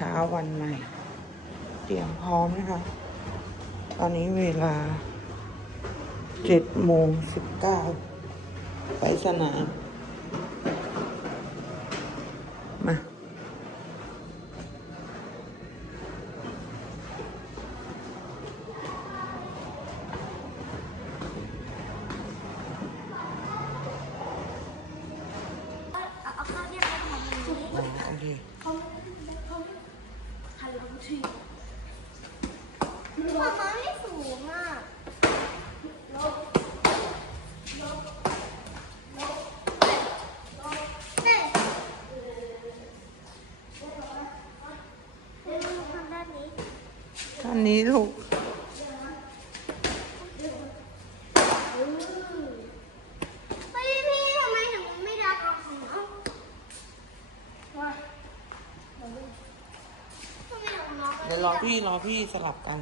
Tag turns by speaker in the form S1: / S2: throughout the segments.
S1: ช้าวันใหม่ เตรียมพร้อมนะคะ ตอนนี้เวลาเจ็ดโมงสิบเก้าไปสนาม
S2: เอาข้าวเรียกไปทำอะไร
S1: อ๋อโอเค
S2: เขาเขาหันหลังทีหัวมันไม่สูงอะลบลบลบเฮ้ยเฮ้ยมันทำด้านนี้
S1: ท่านนี้ลูก
S2: เฮ้ยพี่ทำไมถึงไม่รักออกเสียงวะทำไมถึงน้อง
S1: เดี๋ยวรอพี่รอพี่สลับกัน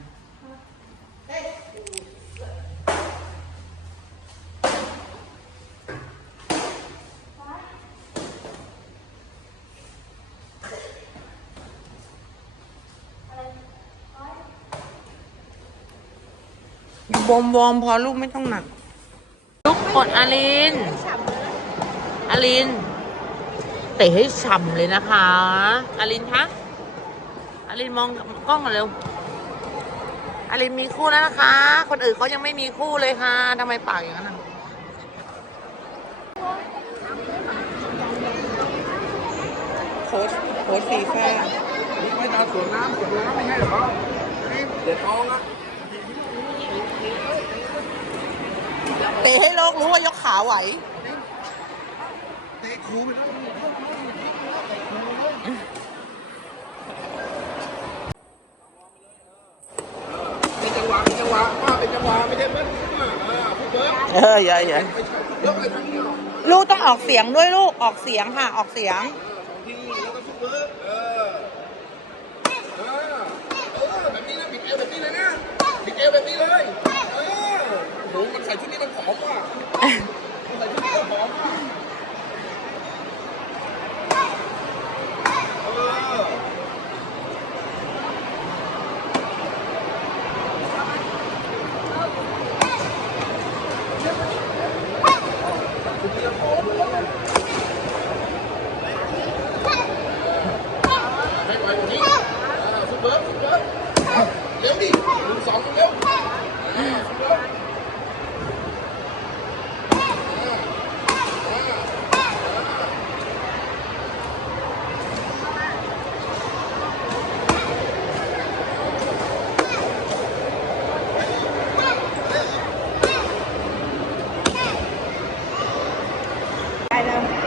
S1: อยู่บอมวอมพอลูกไม่ต้องหนัก ลูกกดอาลินอาลินเตะให้ฉ่ำเลยนะคะอาลินคะอารินมอง กล้องก่อนเร็วอารินมีคู่แล้วนะคะ คนอื่นเขายังไม่มีคู่เลยค่ะทำไมปากอย่างนั้นอะโค้ชโค้ชฟีฟ่า
S3: ไม่ตาสวนน้ำสวนน้ำไม่ให้หรอนี่เดี๋ยวท้องอะ
S1: เตะให้โลกรู้ว่ายกขาไหว
S3: เตะครูไปแล้วเป็นจังหวะเป็นจังหวะป้าเป็นจังหวะไม่ใช่เบิ้ลอ่าพี่ เบิร์ด
S1: เอออย่าอย่า
S3: ไม่ใช่ยกอะไรทั้งนี้หรอก
S1: ลูกต้องออกเสียงด้วยลูกออกเสียงค่ะ ออกเสียง
S3: ของที่แล้วก็พี่เบิร์ดเออเออเออแบบนี้นะบิดเอวแบบนี้เลยนะบิดเอวแบบนี้เลยเออโหมันใส่ชุดนี้มันผอมว่ะมันใส่ชุดนี้มันผอมว่ะเออ ไม่ไหวกว่านี้อ่าฟุตเบิร์ดฟุตเบิร์ดเร็วดิหนึ่งสองเร็วอ่าฟุตเบิร์ดอ่าอ่า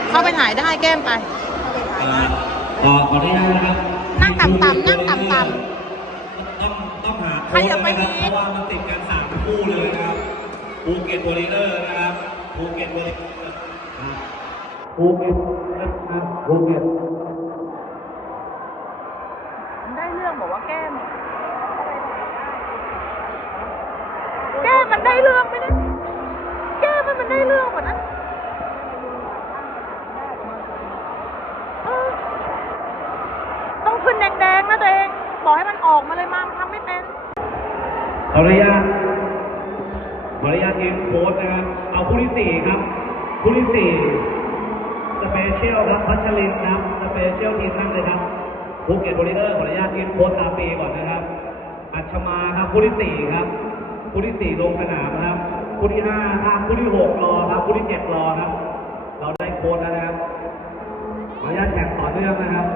S1: เข้าไปถ่ายได้แก้มไป
S4: ขอขออนุญาตนะครับ
S1: นั่งต่ำๆนั่งต่ำ
S4: ต้องต้องหา
S1: ข
S4: โค้ด
S1: ยับไป
S4: นะครับ
S1: นิด
S4: เพราะว่ามันติดกันสามคู่เลยนะครับภูเก็ตวอริเออร์นะครับภูเก็ตวอริเออร์นะครับภูเก็ตนะครับภูเก็ต
S1: ได้เรื่องบอกว่าแก้มแก้มมันได้เรื่องไหมเนี่ยแก้มมันมันได้เรื่องกว่านั้นเออต้องขึ้นแดงๆนะตัวเอง บอกให้มันออกมาเลยมังทำไม่เป็น
S4: ขออนุญาตขออนุญาตทีมโค้ดนะครับ เอาคู่ที่สี่ครับ คู่ที่สี่สเปเชียลครับพัชรินครับ สเปเชียลทีมนั่งเลยครับภูเก็ตวอริเออร์ขออนุญาตทีมโค้ดตาปีก่อนนะครับ อัชมาครับ คู่ที่สี่ครับ คู่ที่สี่ลงสนามครับ คู่ที่ห้าครับคู่ที่หกรอครับ คู่ที่เจ็ดรอครับ เราได้โค้ดแล้วนะครับ ขออนุญาตแข่งต่อเนื่องนะครับ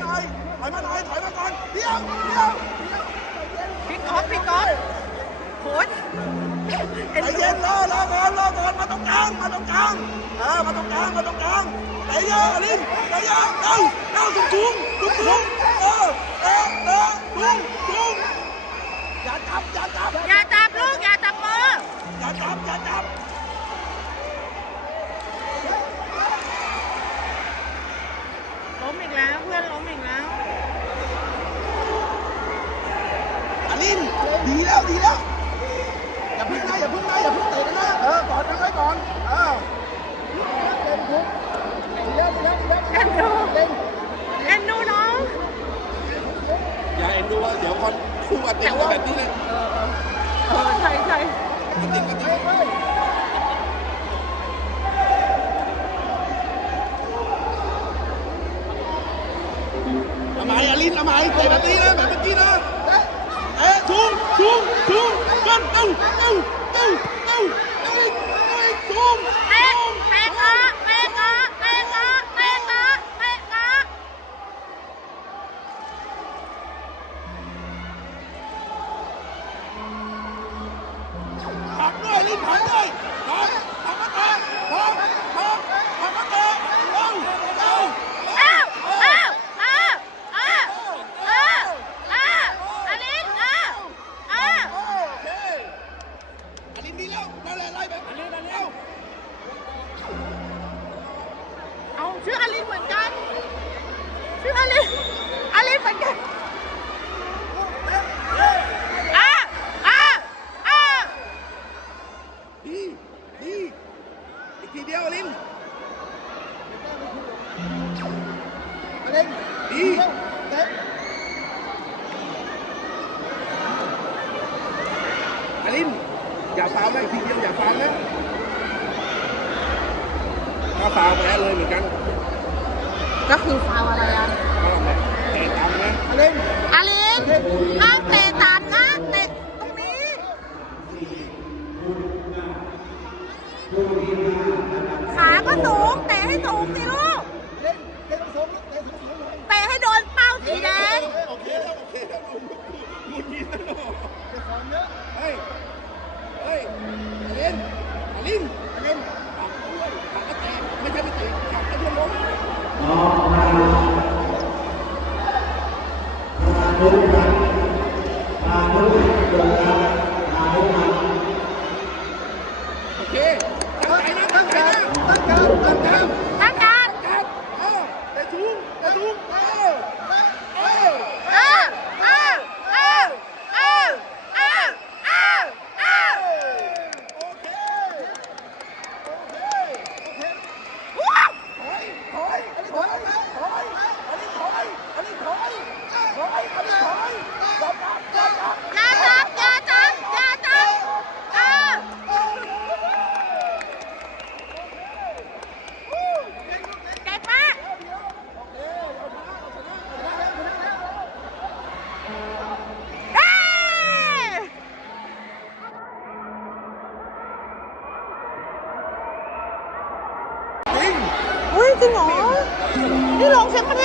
S3: หน่อยถอยมาหน่อยถอยมาก่อนเดี๋ยวเดี๋ยวเดี๋ยว
S1: พี่ก๊อฟพี่ก๊อฟโค้ช
S3: ใจเย็นรอรอก่อนรอก่อนมาตรงกลางมาตรงกลางเออมาตรงกลางมาตรงกลางใจเย็นอลินใจเย็นเอ้าเอ้าสูงสูงสูงสูงเออเออเออสูงสูง
S1: กแล้วเพื่อนล้มอีกแล้ว
S3: อลินดีแล้วดีแล้ว อย่าพึ่งนะอย่าพึ่งนะอย่าพึ่งเตะกันนะ เออกอดกันไว้ก่อนเออเล่นทุกดีแล้วดีแล้วดีแล้ว
S1: เอ็นดู
S3: เล่น
S1: เอ็นดูน้อง
S3: อย่าเอ็นดูว่าเดี๋ยวก่อนคู่กันเต็มแบบนี้เลย
S1: เออใช่ใช่
S3: กระติกกระติก มอลินทำไมเตะแบบนี้นะแบบเมื่อกี้นะเอ๊ะทุ่งทุ่งทุ่งกันเอ้าเอ้าเอ้า ดียว
S1: ลิน
S3: เล่นดีอลินอย่าฟาวนะอีกทีเดียวอย่าฟาวนะถ้าฟาวแพ้เลยเหมือนกัน
S1: ก็คือฟาวอะไรอะ
S3: ก็แพ้เตะตามนะอลิน
S1: อลินห้ามเตะตามนะ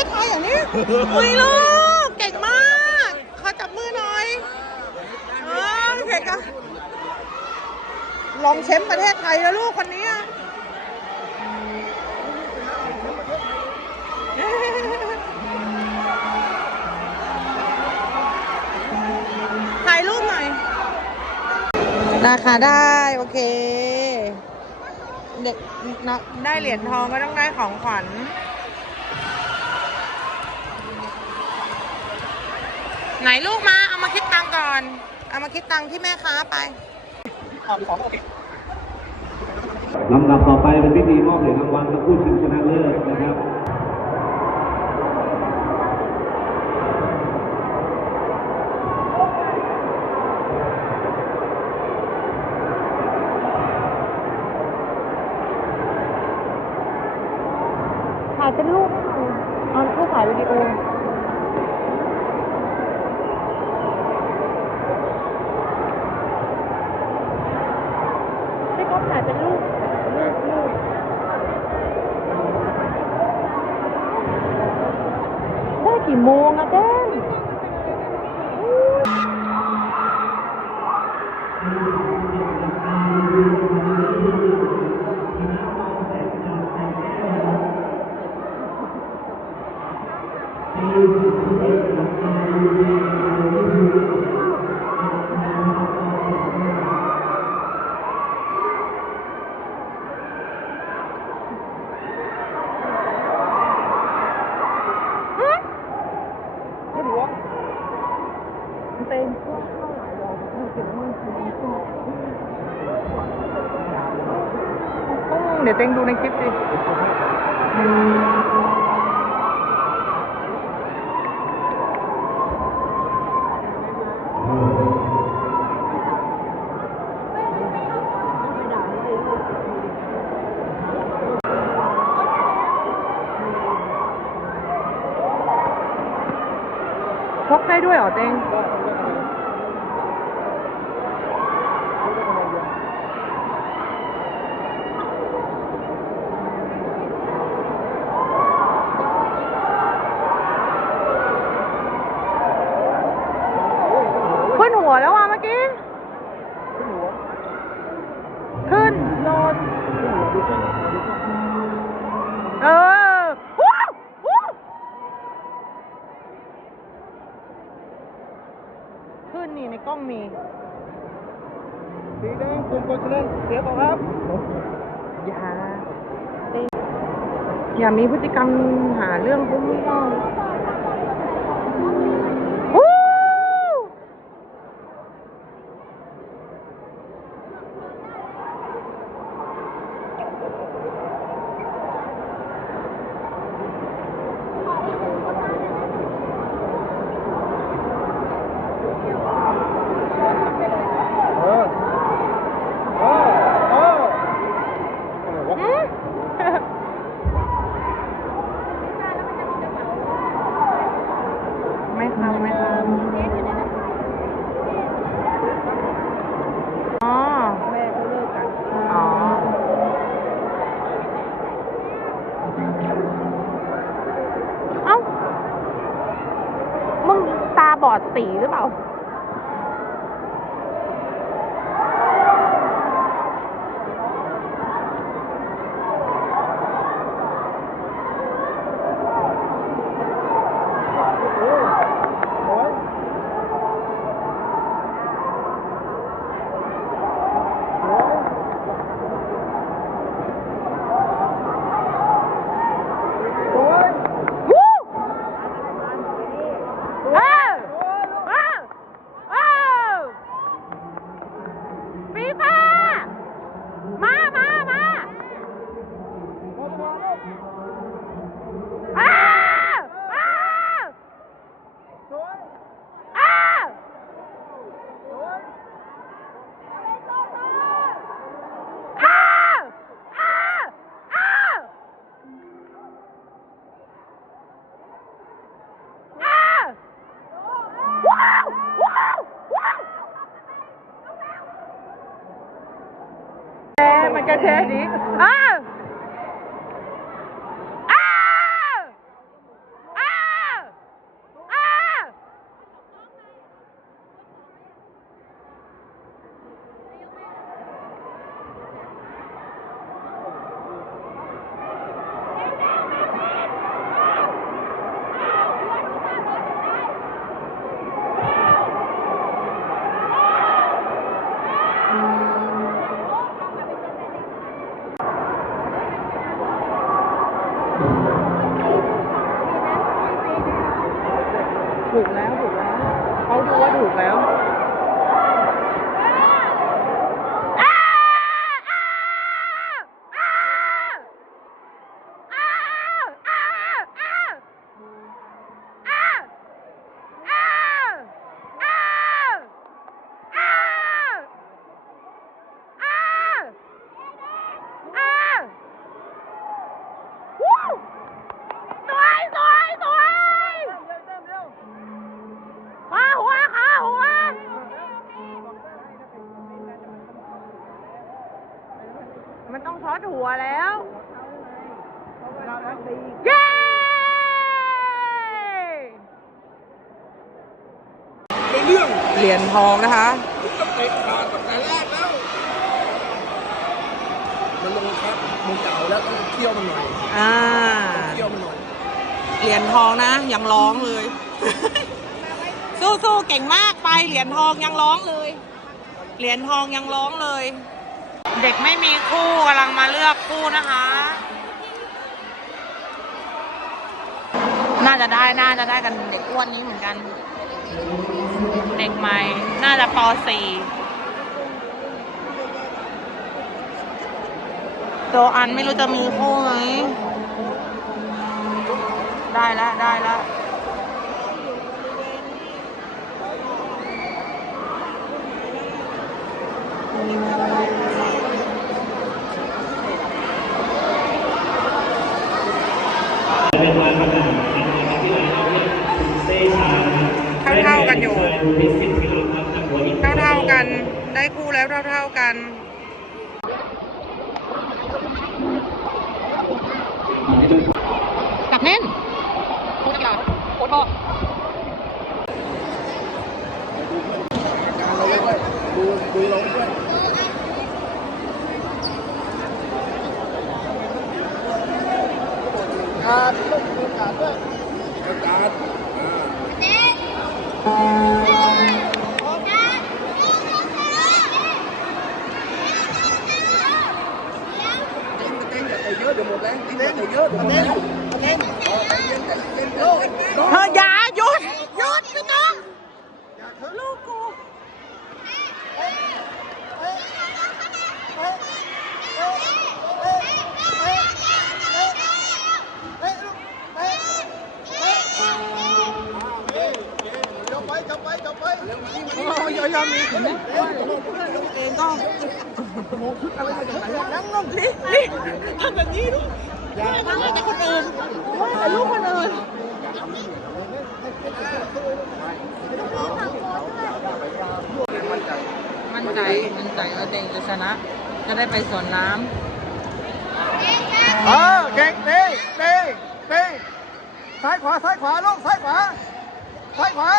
S1: ศไทยเหรอเนี่ยอุ้ยลูกเก่งมาก ขอจับมือหน่อยเออเก่งอะลองแชมป์ประเทศไทยแล้วลูกคนนี้อะถ่ายรูปหน่อยราคาได้โอเค เด็กนักได้เหรียญทองก็ต้องได้ของขวัญ ไหนลูกมา เอามาคิดตังค์ก่อน เอามาคิดตังค์ที่แม่ค้าไป
S4: ลำดับต่อไปเป็นพิธีมอบเหรียญรางวัลกับผู้ชิงชนะเลิศนะครับ
S1: ถ่ายเป็นรูปเอารูปถ่ายวิดีโอ ไม่ก็ถ่ายเป็นรูปรูปรูปได้กี่โมงอะเต้นเต้น เดี๋ยวเต้งดูในคลิปดิพกได้ด้วยเหรอเต้ง ขึ้นหัวแล้วอะเมื่อกี้ ขึ้นโดนเออว้าวว้าว ขึ้นนี่ในกล้องมี
S3: สีแดงกลุ่มคนชนะเสียต่อครับ
S1: อย่าเต้นอย่ามีพฤติกรรมหาเรื่องพวกนี้ก่อนวู้
S3: เออเออเอออะไรวะ
S1: อืมไม่เข้าไม่เข้าอ๋อแม่เขาเลิกกัน อ๋อ เอ้า มึงตาบ อดสีหรือเปล่า องนะคะ
S3: ผมจะเตะขาดตั้งแต่แรกแล้ว มันลงครับมือเก่าแล้วต้องเคี่ยวมันหน่อย
S1: อ่า
S3: เคี่ยวมันหน่อย
S1: เหรียญทองนะยังร้องเลยสู้สู้ๆเก่งมากไปเหรียญทองยังร้องเลย เหรียญทองยังร้องเลย เด็กไม่มีคู่กำลังมาเลือกคู่นะคะ น่าจะได้น่าจะได้กันเด็กอ้วนนี้เหมือนกัน เด็กใหม่ น่าจะป .4 โจอันไม่รู้จะมีคู่ไหม ได้แล้วได้แล้ว
S4: เด็กชายภูมิสิทธิ์พิรัมครับจากหัวหิน
S1: เท่าเท่าๆกัน ได้คู่แล้วเท่าเท่าๆกันจับเน่นคู่นักกีฬาโคตรพ่อ
S3: การเราด้วยดูดูเราด้วยการลูกดูการด้วยการอ่า
S2: เด็กจ้า
S3: เต้นเต้นอย่าเตะเยอะเดี๋ยวหมดแรง เต้นอย่าเตะเยอะเดี๋ยวหมดแรงเต้นใจเย็นใจเย็นโลก
S1: เธออย่าหยุดหยุดไม่ต้องลูกกูยอยอมีเห็นไหมเองก็นั่งลงนี่นี่ทำแบบนี้ลูกไม่ทำแต่คนอื่นไม่แต่ลูกคนอื่นมั่นใจ มั่นใจว่าเด็กจะชนะ จะได้ไปสวนน้
S5: เออเก่งดีดีดีซ้ายขวาซ้ายขวาลูกซ้ายขวาซ้ายขวา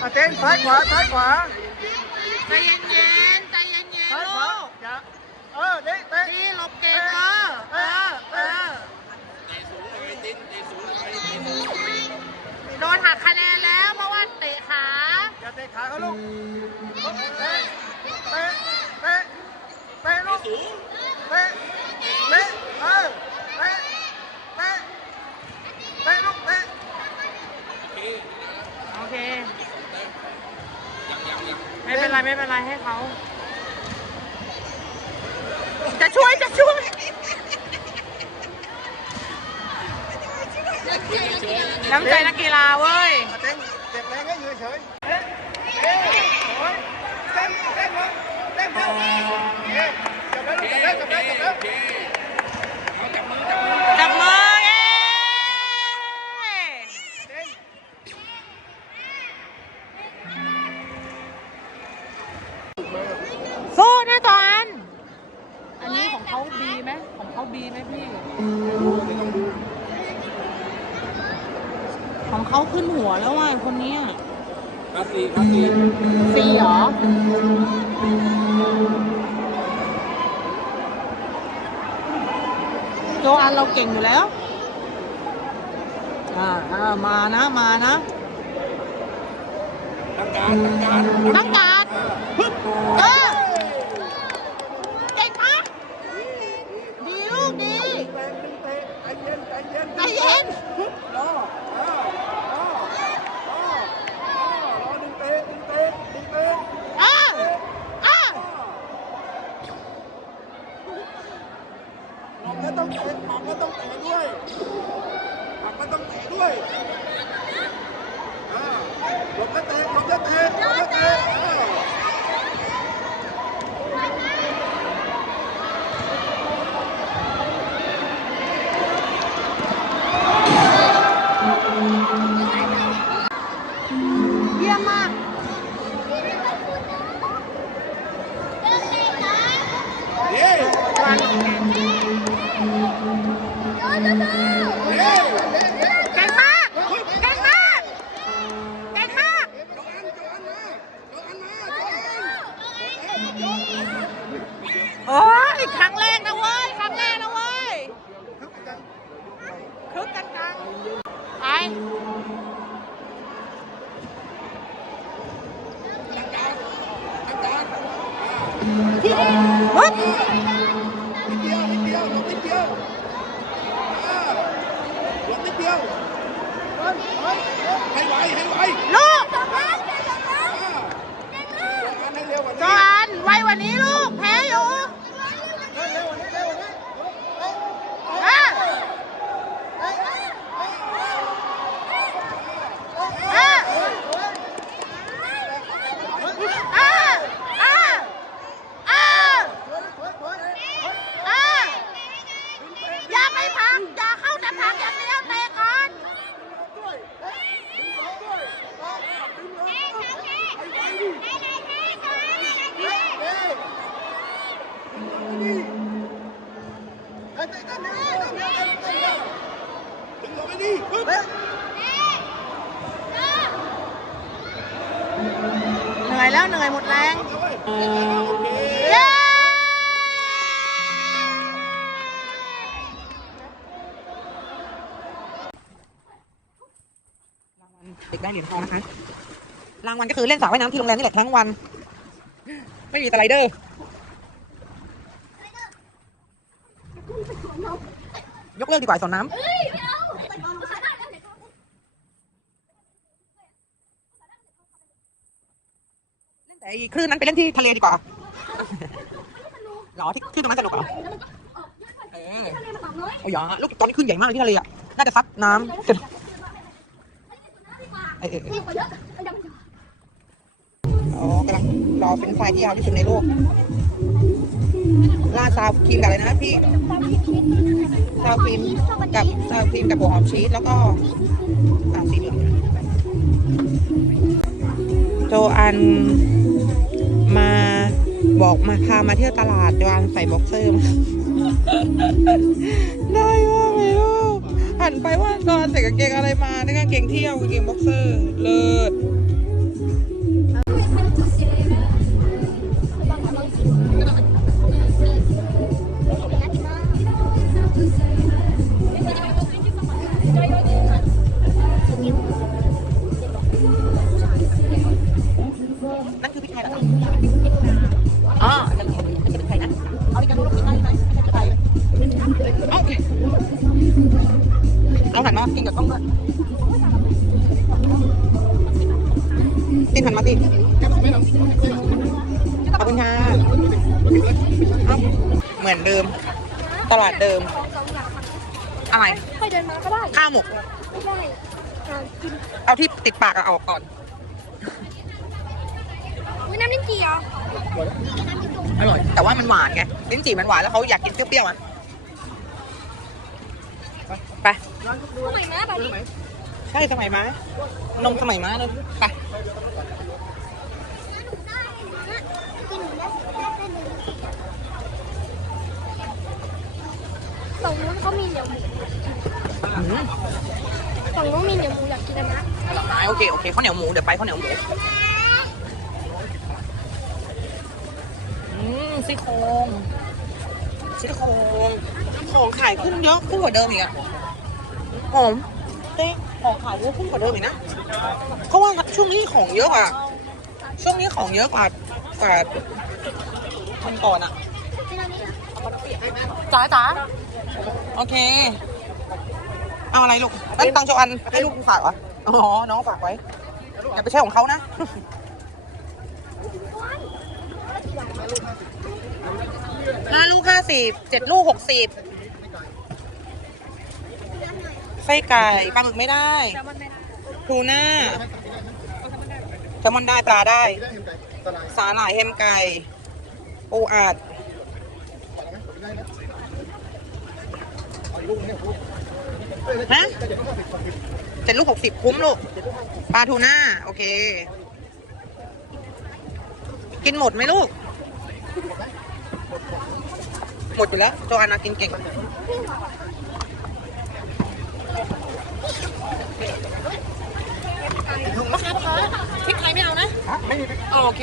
S5: อาเต้นซ้ายขวาซ้ายขวาำ
S1: ใจเย็นๆใจเย็น
S5: ซ้าย
S1: ๆ
S5: ขวา
S1: ลูก
S5: อย่า เออเด้เต้
S1: พี่หลบเก่งเออเออเออโดนหักคะแนนแล้วเพราะว่าเตะขา
S5: อย่าเตะขาเขาลูกเตะเตะเตะเตะลูกเตะเตะเออเตะเตะเตะลูกเตะ
S1: โอเคไม่เป็นไรไม่เป็นไรให้เขา จะช่วยจะช่วยน้ำใจนักกีฬาเว้ย
S5: อาเต้นเจ็บแรงให้อยู่เฉยเอ๊ะเอ๊ะโอ้ยเต้นเต้นลูกเต้นเข้าเอ๊ะจับแล้วลูกจับแล้วจับแล้วจับแล้ว
S1: จั
S3: ซีคาซี
S1: ซีเหรอ โจอันเราเก่งอยู่แล้วอ่าอ่ามานะมานะ
S3: ตั้งการตั้งการ
S1: ตั้งการดเออเก่งปะดีลูกดี
S5: แรงดึงเตะ
S1: เอ
S3: เย็นใจเย็น
S1: ใจเย็น
S3: รอรอรอรอรอดึงเตะดึงเตะดึงเตะ
S1: เออเออ
S3: หมักก็ต้องเตะหมั กก็ต้องเตะด้วยหมักก็ต้องเตะด้วยอ่าหลบก็เตะหลบก็เตะหลบก็เตะอ่า
S1: เยี่ยมมาก
S3: เย้ เได้เหรี
S1: ยญทองนะคะรางวัลก็คือเล่นสระว่ายน้ำที่โรงแรมนี่แหละทั้งวัน ไม่มีสไลเดอร์ยกเลิกดีกว่าไอ้สวนน้ำเล่นแต่คลื่นนั้นไปเล่นที่ทะเลดีกว่าหรอที่ที่ตรงนั้นสนุกเหรอเออเอาอย่าลูกตอนนี้ขึ้นใหญ่มากเลยที่ทะเลอะ น่าจะซัดน้ำ เออเออเอออ๋อกำลังรอเป็นไฟที่ยาวที่สุดในโลกราดซาวครีมกับอะไรนะพี่ซาวครีมกับซาวครีมกับหัวหอมชีสแล้วก็อ่าสีเหลืองโจอันมาบอกมาพามาเที่ยวตลาดโจอันใส่บ็อกเซอร์มาได้มา หันไปว่าโจอันใส่กางเกงอะไรมาได้กางเกงเที่ยวกางเกงบ็อกเซอร์ เลิศ ตลาดเดิม อะไร
S2: ค่อยเดินมาก็ได้
S1: ข้าวหมก
S2: ไม่ได้อ่ากิน
S1: เอาที่ติดปากอะเอาออกก่อน
S2: อุ้ยน้ำลิ้นจี่เหรอ
S1: อร่อย แต่ว่ามันหวานไง ลิ้นจี่มันหวานแล้วเขาอยากกินเปรี้ยวๆอะ ไป
S2: ทำไมนะแบบนี้
S1: ใช่สมัยม้านมสมัยม้าเลยไป
S2: กินหนูได้ได้ได้เลย ฝั่งนู้นเขามีเหนียวหมู
S1: อืม
S2: ฝั่งนู้นมีเหนียวหมูอยากกินอันนะ
S1: โอเคโอเคข้าวเหนียวหมูเดี๋ยวไปข้าวเหนียวหมูอืมซี่โครงซี่โครงของขายขึ้นเยอะขึ้นกว่าเดิมอีกอะหอมเต้ของขายเยอะขึ้นกว่าเดิมอีกนะเพราะว่าช่วงนี้ของเยอะกว่าช่วงนี้ของเยอะกว่ากว่าวันก่อนอะ
S2: เป็นอันนี้นะ
S1: จ๋าจ๋า โอเค เอาอะไรลูกนั่นตังโจอันให้ลูกฝากเหรอ อ๋อ น้องฝากไว้ อย่าไปใช้ของเขานะ ห้าลูกห้าสิบเจ็ดลูกหกสิบไส้ไก่ปลาหมึกไม่ได้ทูน่าแซลมอนได้ปลาได้ สาหร่ายเฮมไก่ ปูอัด นะเจ็ดลูกหกสิบคุ้มลูกปลาทูน่าโอเค กินหมดไหมลูก หมดอยู่แล้วโจอานากินเก่งถุงมะขามคะพริกไทยไม่เอานะ
S5: ไม่มี
S1: โอเค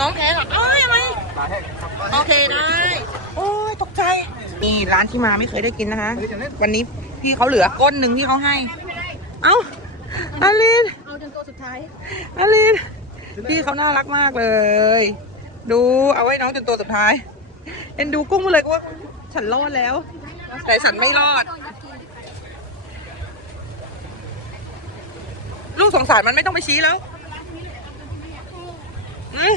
S1: น้องแพ้เหรอเอ้ยอะไร
S5: ปลาแห้งครับ
S1: โอเคได้โอ้ย ตกใจ นี่ร้านที่มาไม่เคยได้กินนะคะวันนี้พี่เขาเหลือก้นหนึ่งที่เขาให้ เอ้าอาลิน
S2: เอาจนตัวสุดท้าย
S1: อาลินพี่เขาน่ารักมากเลย ดูเอาไว้น้องจนตัวสุดท้าย เอ็นดูกุ้งมาเลยก็ว่าฉันรอดแล้ว แต่ฉันไม่รอด ลูกสงสารมันไม่ต้องไปชี้แล้วอื้อ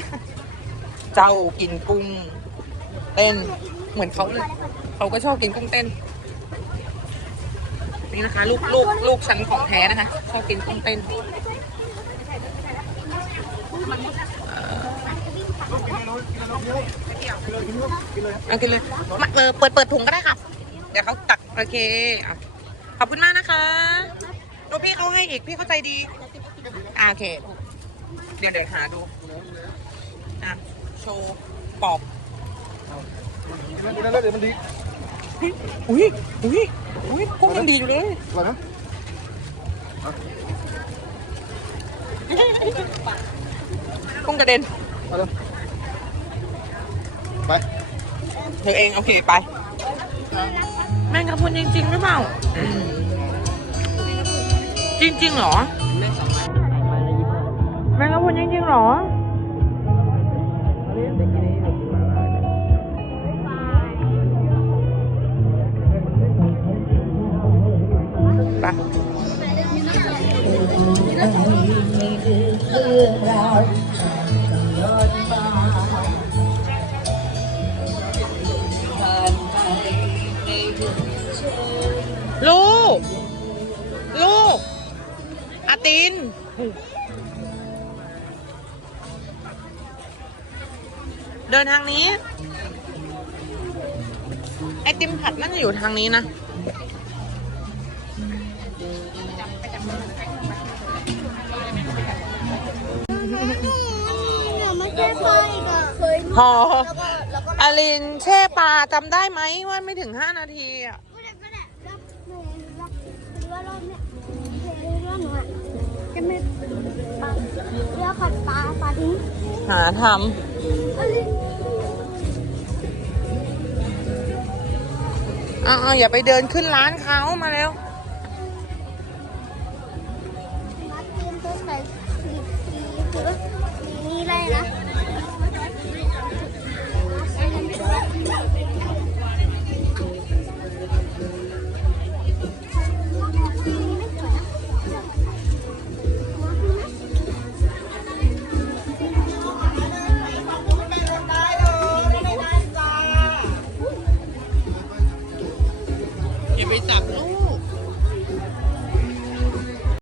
S1: เจ้ากินกุ้งเต้น เหมือนเขาเลยเขาก็ชอบกินกุ้งเต้น นี่นะคะ ลูกลูกลูกฉันของแท้นะคะ ชอบกินกุ้งเต้นเอากินเลยเออเปิดเปิดถุงก็ได้ค่ะ เดี๋ยวเขาตัก โอเคเอาขอบคุณมากนะคะดูพี่เขาให้อีก พี่เขาใจดีโอเค เดี๋ยวเดี๋ยวหาดู อะ โชว์ ปอบ
S5: กินแล้วกินแล้วเดี๋ยวมันดี
S1: อุ้ยอุ้ยอุ้ยกุ้งยังดีอยู่เลย
S5: อร่อยไหม
S1: กุ้งกระเด็น
S5: เอาเลยไป
S1: เธอเอง โอเคไป แมงกะพรุนจริงๆหรือเปล่า จริงๆเหรอ แมงกะพรุนจริงๆเหรอ ลูก ลูกอาติน เดินทางนี้ ไอติมผัดน่าจะอยู่ทางนี้นะ
S2: เพ
S1: อ
S2: แล้แล้วก็
S1: อลินเช่ปลาจำได้ไหมว่าไม่ถึง 5 นาทีอ่
S2: ได้ไหนูว่ารอบเนี้ยคือว่าหนูะจะไม่เรียกผัดปลาปลาทิ้ง
S1: หาท
S2: อันนำ
S1: เอาเอาอย่าไปเดินขึ้นร้านเขามาแล้ว มา
S2: เตรียมตัวใส่สีสีสีนี่ไรนะ